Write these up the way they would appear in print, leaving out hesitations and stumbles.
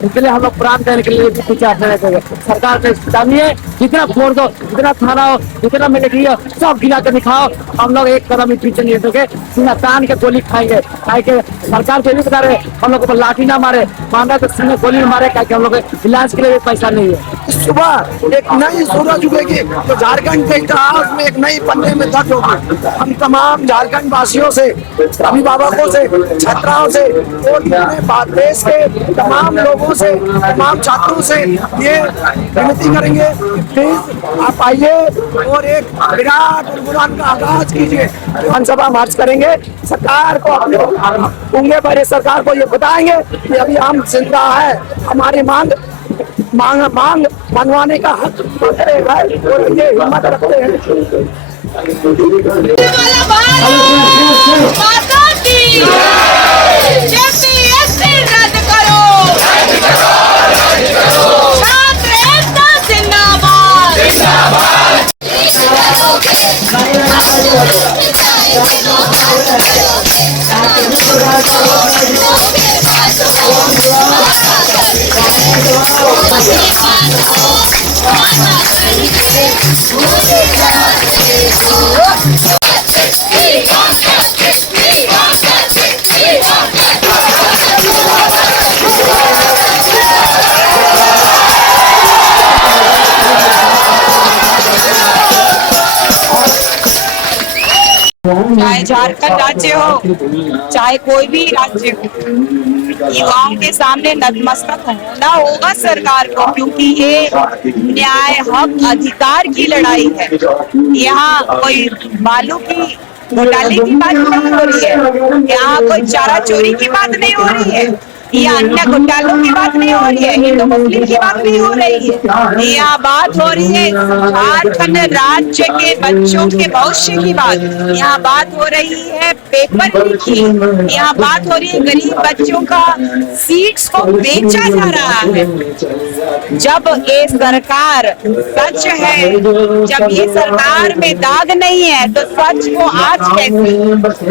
इसके लिए हम लोग प्राण देने के लिए पीछे हटने रहते। सरकार से जानिए, जितना फोड़ दो, जितना थाना हो, जितना मिलिट्री हो, सब गिरा के दिखाओ, हम लोग एक कदम भी पीछे नहीं हटेंगे। सीना तान के गोली खाएंगे। सरकार को भी बता रहे हम लोग को लाठी ना मारे, मारा तो सीने गोली मारे, क्या हम लोग इलाज के लिए भी पैसा नहीं है। सुबह एक नई सूरज उगेगी तो झारखंड के इतिहास में एक नई पन्ने में दर्ज होगी। हम तमाम झारखंड वासियों से, अभिभावकों से, छात्राओं से और पूरे देश के तमाम लोगों से, तमाम छात्रों से ये विनती करेंगे कि प्लीज आप आइए और एक विराट उड़ान का आगाज कीजिए। विधानसभा मार्च करेंगे, सरकार को अपने उंगे भरे सरकार को ये बताएंगे कि अभी हम जिंदा है, हमारी मांग मनवाने का हक है और ये हिम्मत रखते हैं। चाहे झारखंड राज्य हो, चाहे कोई भी राज्य हो, युवाओं के सामने नतमस्तक होना होगा सरकार को, क्योंकि ये न्याय, हक, अधिकार की लड़ाई है। यहाँ कोई बालू की घोटाले की बात नहीं हो रही है, यहाँ कोई चारा चोरी की बात नहीं हो रही है, या अन्य घोटालों की बात नहीं हो रही है, हिंदू मुस्लिम की बात नहीं हो रही है। यहाँ बात हो रही है झारखंड राज्य के बच्चों के भविष्य की बात। यहाँ बात हो रही है पेपर लीक की, यहाँ बात हो रही है गरीब बच्चों का सीट्स को बेचा जा रहा है। जब ये सरकार सच है, जब ये सरकार में दाग नहीं है, तो सच को आज कैसे?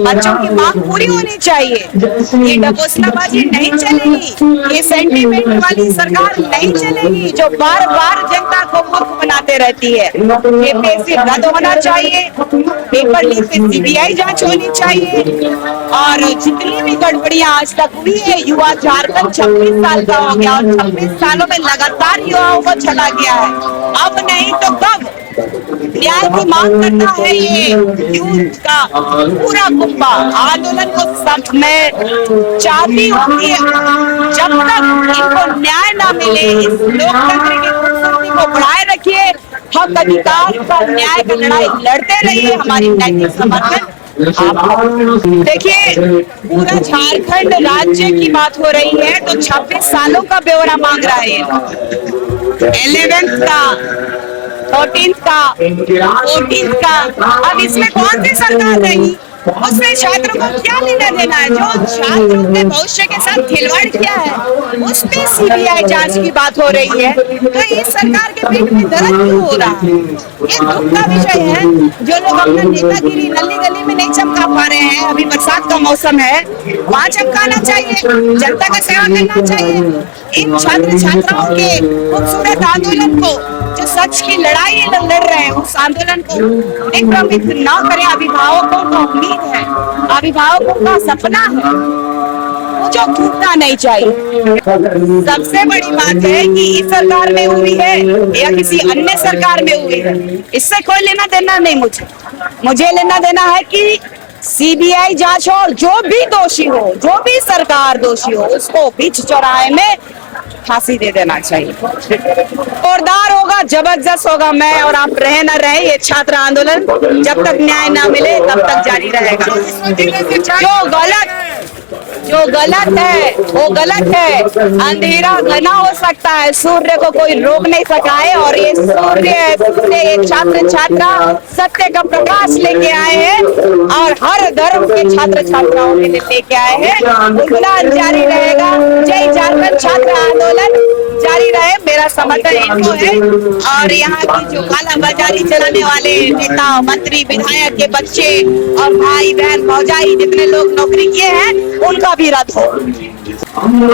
बच्चों की मांग पूरी होनी चाहिए। ये डबोसलाबाजी नहीं चलेगी, ये सेंटीमेंट वाली सरकार नहीं चलेगी जो बार बार जनता को मूर्ख बनाते रहती है। ये पैसे रद्द होना चाहिए, पेपर लीक पे सीबीआई जांच होनी चाहिए, और जितनी भी गड़बड़ियां आज तक हुई है, युवा झारखंड 26 साल का हो गया और 26 सालों में लगातार युवाओं को चला गया है। अब नहीं तो कब? न्याय की मांग करता है ये यूथ का पूरा कुंबा। आंदोलन को सब में चाहती होती है, जब तक इनको न्याय ना मिले, इस लोकतंत्र की खूबसूरती को बढ़ाए रखिए, हक अधिकार का न्याय का लड़ाई लड़ते रहिए। हमारी नैतिक समर्थन देखिए, पूरा झारखंड राज्य की बात हो रही है तो 26 सालों का ब्यौरा मांग रहा है, 11th का, 13th का, 14th का। अब इसमें कौन सी सरकार रही? उसमें छात्रों को क्या लेना देना है? जो छात्रों के भविष्य के साथ खिलवाड़ किया है, उस पे सीबीआई जांच की बात हो रही है। तो इस सरकार के पेट में दर्द क्यों हो रहा है? ये दुख का विषय है। जो लोग अपना नेतागिरी नली गली में नहीं चमका पा रहे हैं, अभी बरसात का मौसम है, वहाँ चमकाना चाहिए, जनता का सेवा करना चाहिए। इन छात्र छात्राओं के खूबसूरत आंदोलन को, जो सच की लड़ाई लड़ रहे हैं, उस आंदोलन को निष्प्रमित न करें। अभिभावकों को उम्मीद है, अभिभावकों का सपना है, मुझे टूटना नहीं चाहिए। सबसे बड़ी बात है कि इस सरकार में हुई है या किसी अन्य सरकार में हुई है, इससे कोई लेना देना नहीं। मुझे लेना देना है कि सीबीआई जांच हो और जो भी दोषी हो, जो भी सरकार दोषी हो, उसको बीच चौराहे में फांसी दे देना चाहिए। जोरदार होगा, जबरदस्त होगा। मैं और आप रहे न रहे, ये छात्र आंदोलन जब तक न्याय न मिले तब तक जारी रहेगा। जो गलत है वो गलत है। अंधेरा घना हो सकता है, सूर्य को कोई रोक नहीं सका है, और ये सूर्य ये छात्र छात्रा सत्य का प्रकाश लेके आए हैं और हर धर्म के छात्र छात्राओं के लिए लेके आए हैं। उल्लास जारी रहेगा। जय झारखंड छात्र आंदोलन जारी रहे, मेरा समर्थन इनको है। और यहाँ की जो काला बाजारी चलाने वाले नेता, मंत्री, विधायक के बच्चे और भाई बहन, भौजाई जितने लोग नौकरी किए हैं, उनका भी रद्द हो।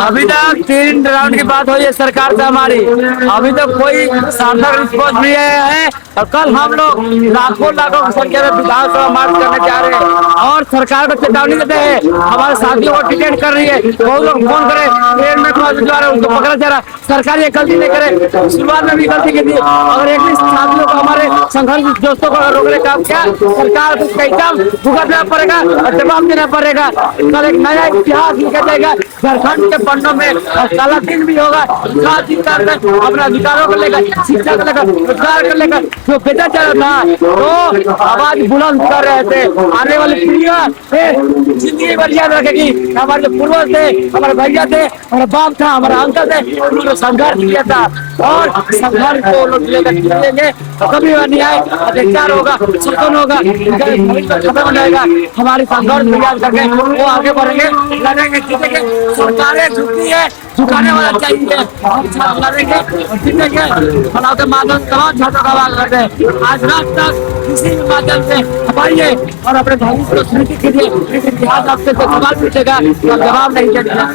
अभी तक 3 राउंड की बात हुई है सरकार से हमारी, अभी तक कोई सार्थक रिस्पॉन्स नहीं आया है। और कल हम लोग लाखों की संख्या में विधानसभा मार्च करने जा रहे हैं और सरकार को चेतावनी देते हैं। हमारे साथियों को डिटेन कर रही है, बहुत लोग फोन करे ट्रेन में जा रहे हैं, उनको पकड़ा जा रहा है। सरकार ये गलती नहीं करे, शुरुआत में भी गलती की थी। अगर एक भी साथियों को, हमारे संघर्ष दोस्तों को रोकने का क्या, सरकार को कैसा भुगतना पड़ेगा और जवाब देना पड़ेगा। कल एक नया इतिहास लिखा जाएगा झारखंड के पन्नों में और काला दिन भी होगा। अपने अधिकारों को लेकर, शिक्षा को लेकर, रोजगार को लेकर जो बेटा चल रहा था तो आवाज बुलंद कर रहे थे। आने वाली पीढ़ियां जिंदगी भर याद रखेगी हमारे जो पूर्वज थे, हमारे भैया थे, हमारा बाप था, हमारा अंकल थे, उन्होंने संघर्ष किया था और संघर्ष को लोग लेकर चलेंगे तो कभी न्याय अधिकार होगा, सुकून होगा, खत्म हो जाएगा। हमारी संघर्ष को याद करके वो आगे बढ़ेंगे, लड़ेंगे, जीतेंगे। सरकारें झुकती है, झुकाने वाला चाहिए, लड़ेंगे और जीतेंगे। फलाव के माध्यम से तमाम छात्रों का आवाज करते हैं। आज रात तक किसी भी माध्यम से हमारे और अपने भविष्य को स्मृति कीजिए। इस इतिहास आपसे जो सवाल पूछेगा तो जवाब नहीं देगा।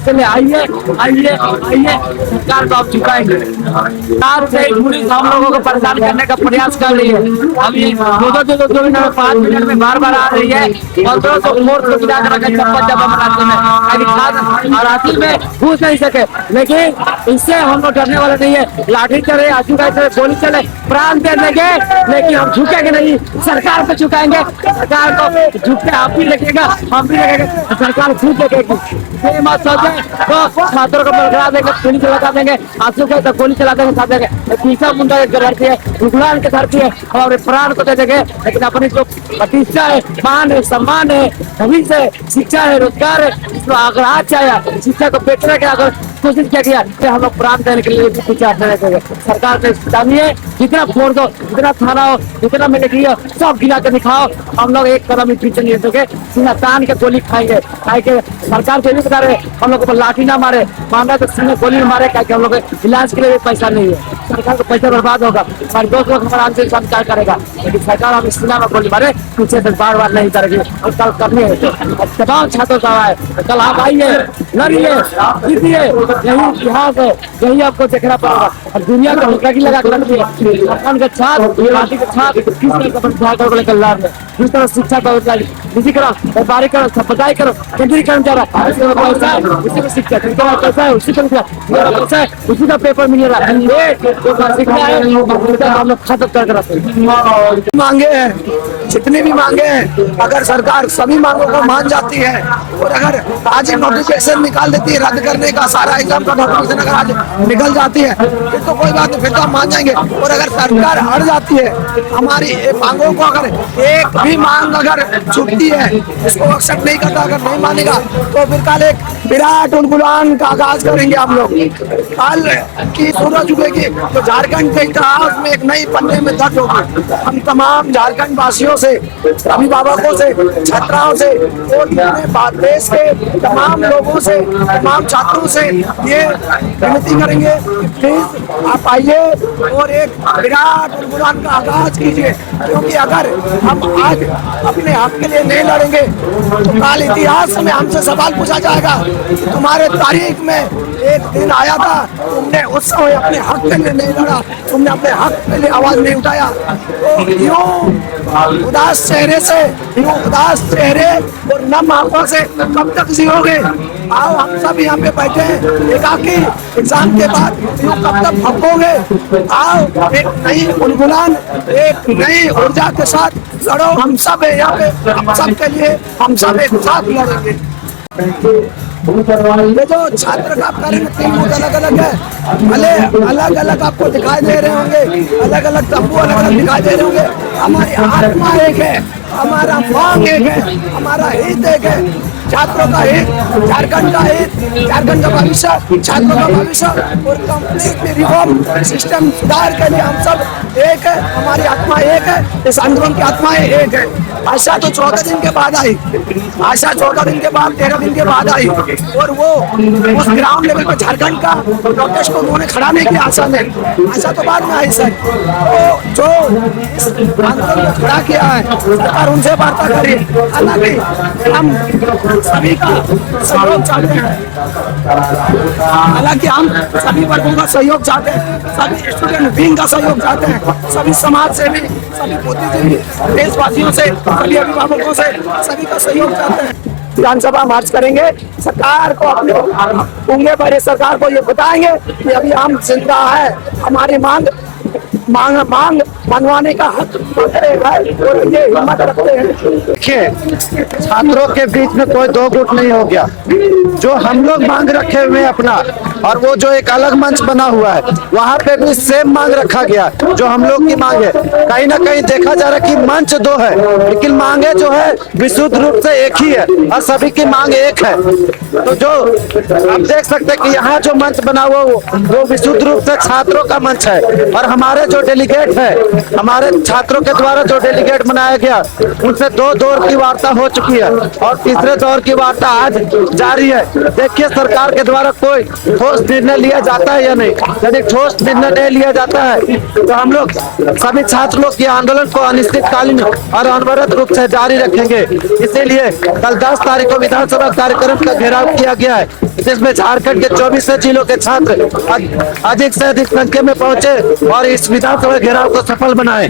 इसलिए आइए आइए आइए, सरकार को आप झुकाएंगे। रात से पुलिस हम लोगों को परेशान करने का प्रयास कर रही है। अब ये 2 मिनट में 5 मिनट में बार आ रही है। 1500 वोट को गिरा कर रखे चप्पल जब हम रास्ते में और रास्ते में घुस नहीं सके। लेकिन इससे हम लोग डरने वाले नहीं है। लाठी चले, आजू चले, गोली चले, प्राण दे देंगे, लेकिन हम झुकेंगे नहीं। सरकार को झुकाएंगे, सरकार को झुक के आप भी लगेगा, हम भी लगेंगे, सरकार खुद लगेगी। ये मत सोचे तो छात्रों को बरकरा देंगे, पुलिस लगा देंगे, आंसू के तो गोली चला देंगे, देंगे। तीसरा मुद्दा धरती है, विकलांग की धरती है और प्राण को दे देंगे। लेकिन अपनी जो प्रतिष्ठा है, मान है, सम्मान है, भविष्य है, शिक्षा है, रोजगार है, इसको अगर हाथ चाहे शिक्षा को बेचने के अगर कोशिश किया गया तो हम लोग प्राण देने के लिए पीछे हटने लगेंगे। सरकार से चाहिए जितना फोड़ दो, जितना थाना हो, जितना मिलिट्री हो, सब गिरा के दिखाओ। हम लोग एक कदम पीछे नहीं हटेंगे, सीना तान के गोली खाएंगे। सरकार को भी बता रहे हम लोग को लाठी ना मारे, मामला तो सीने गोली मारे, क्या हम लोग इलाज के लिए भी पैसा नहीं है। सरकार को पैसा बर्बाद होगा, हमारे दोस्त लोग हमारा आंसर संस्कार करेगा, लेकिन सरकार हम सीना में गोली मारे पीछे से बार नहीं करेगी। और कल करनी है तमाम छात्रों का है, कल आप आइए, लड़िए, जीतिए। यही इतिहास है, यही आपको देखना पड़ेगा। और दुनिया को हल्की लगा कर रखिए। के छात्र, पार्टी के छात्र किस तरह का विधायकों को लेकर लड़ रहे, किस तरह शिक्षा का निजीकरण, व्यापारी करो, पढ़ाई करो, केंद्रीकरण जा रहा है, पैसा है उसी को शिक्षा, पैसा है उसी को पैसा है उसी का पेपर मिल रहा है। शिक्षा है हम लोग खत्म कर रखते हैं। मांगे हैं, जितनी भी मांगे हैं, अगर सरकार सभी मांगों को मान जाती है और अगर आज नोटिफिकेशन निकाल देती है रद्द करने का, सारा एग्जाम का नोटिफिकेशन अगर आज निकल जाती है फिर तो कोई बात नहीं, फिर तो हम मान जाएंगे। और अगर सरकार हट जाती है हमारी मांगों को, अगर एक भी मांग अगर छूटती है, इसको एक्सेप्ट नहीं करता, अगर नहीं मानेगा तो फिर कल एक विराट उलगुलान का आगाज करेंगे हम लोग। कल की सूरज उगेगी तो झारखंड के इतिहास में एक नई पन्ने में दर्ज होगी। हम तमाम झारखंड वासियों से, अभिभावकों से, छात्राओं से और पूरे देश के तमाम लोगों से, तमाम छात्रों से ये विनती करेंगे कि प्लीज आप आइए और एक विराट उलगुलान का आगाज कीजिए। क्योंकि अगर हम आज अपने हक के लिए नहीं लड़ेंगे तो कल इतिहास में हमसे सवाल पूछा जाएगा, तुम्हारे तारीख में एक दिन आया था, तुमने उस समय अपने हक के लिए नहीं लड़ा, तुमने अपने हक के लिए आवाज नहीं उठाया। तो यूं उदास चेहरे से, यूं उदास चेहरे और नम आंखों से कब तक जियोगे? आओ हम सब यहाँ पे बैठे हैं, एकाकी एग्जाम के बाद यूं कब तक भगोगे? आओ एक नई उलगुलान, एक नई ऊर्जा के साथ लड़ो। हम सब है यहाँ पे, हम सब के लिए हम सब एक साथ लड़ेंगे। ये जो छात्र का करेंगे 3 बूथ अलग अलग है, भले अलग अलग आपको दिखाई दे रहे होंगे, अलग अलग तंबू अलग अलग दिखाई दे रहे होंगे, हमारी आत्मा एक है, हमारा मांग एक है, हमारा हित एक है। छात्रों का हित, झारखंड का हित, झारखंड का भविष्य, छात्रों का भविष्य और कंप्लीटली रिफॉर्म सिस्टम सुधार के लिए हम सब एक है, हमारी आत्मा एक है, इस आंदोलन की आत्माएं एक है। आशा तो 14 दिन के बाद आई, आशा 14 दिन के बाद 13 दिन के बाद आई और वो उस ग्राउंड लेवल पर झारखंड का प्रोटेस्ट को उन्होंने खड़ा नहीं किया। आशा तो बाद में आई सर। तो जो इस आंदोलन को खड़ा किया है सरकार उनसे वार्ता करिए। हालांकि हम सभी का सहयोग चाहते हैं। हालांकि हम सभी वर्गों का सहयोग चाहते हैं, सभी स्टूडेंट विंग का सहयोग चाहते हैं, सभी समाज से भी, सभी बुद्धिजीवी देशवासियों से, सभी अभिभावकों से सभी का सहयोग चाहते हैं। विधानसभा मार्च करेंगे, सरकार को अपने उंगली पर सरकार को ये बताएंगे कि अभी हम जिंदा है, हमारी मांग मनवाने का हक है और ये हिम्मत रखते हैं। देखिए, छात्रों के बीच में कोई दो गुट नहीं हो गया। जो हम लोग मांग रखे हुए हैं अपना, और वो जो एक अलग मंच बना हुआ है वहाँ पे भी सेम मांग रखा गया जो हम लोग की मांग है। कहीं ना कहीं देखा जा रहा है कि मंच दो है लेकिन मांगे जो है विशुद्ध रूप से एक ही है और सभी की मांग एक है। तो जो आप देख सकते हैं कि यहाँ जो मंच बना हुआ वो विशुद्ध रूप से छात्रों का मंच है और हमारे जो डेलीगेट है, हमारे छात्रों के द्वारा जो डेलीगेट बनाया गया उनसे 2 दौर की वार्ता हो चुकी है और तीसरे दौर की वार्ता आज जारी है। देखिए सरकार के द्वारा कोई ठोस निर्णय लिया जाता है या नहीं। यदि ठोस निर्णय नहीं लिया जाता है तो हम लोग सभी छात्र लोग के आंदोलन को अनिश्चितकालीन और अनवरत रूप से जारी रखेंगे। इसीलिए कल 10 तारीख को विधानसभा कार्यक्रम का घेराव किया गया है, जिसमें झारखंड के 24 जिलों के छात्र अधिक से अधिक संख्या में पहुंचे और इस विधानसभा घेराव को सफल बनाए।